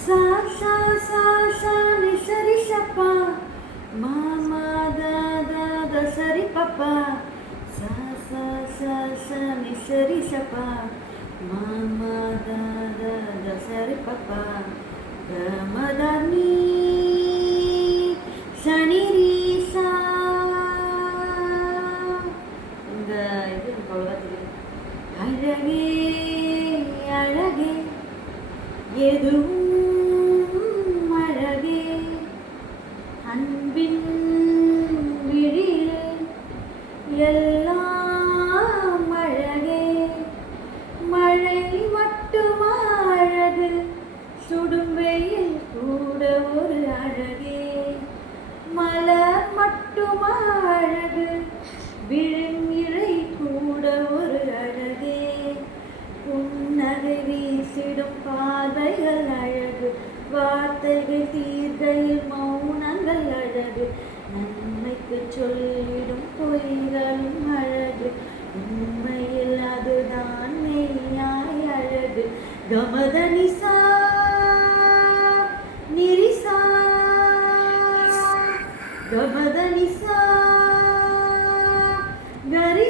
சா சா சா சா நி சரி சப்பா மாமா தா தா த சரி பப்பா சா சா சா சா நி சரி சப்பா மாமா தா தா த சரி பப்பா கமதா நீ சனி ரீ சா. இந்த இது எனக்கு அவ்வளோவா தெரியும். அழகே அழகே எதுவும் அழகே அன்பின் விழியில் எல்லாம் அழகே மழை மட்டுமா அழகு சுடும் வெயில் கூட ஒரு அழகே மலர் மட்டுமா அழகு விழும் இழை கூட ஒரு அழகே புன்னகை வீசிடும் பாதைகள் அழகு வார்த்தைகள் தீர்கையில் மௌனங்கள் அழகு நன்மைக்கு சொல்லிடும் பொய்களும் அழகு உண்மையில் அதுதான் மெய்யாய் அழகு கமதனிசா நிரிசா கமதனிசா கரி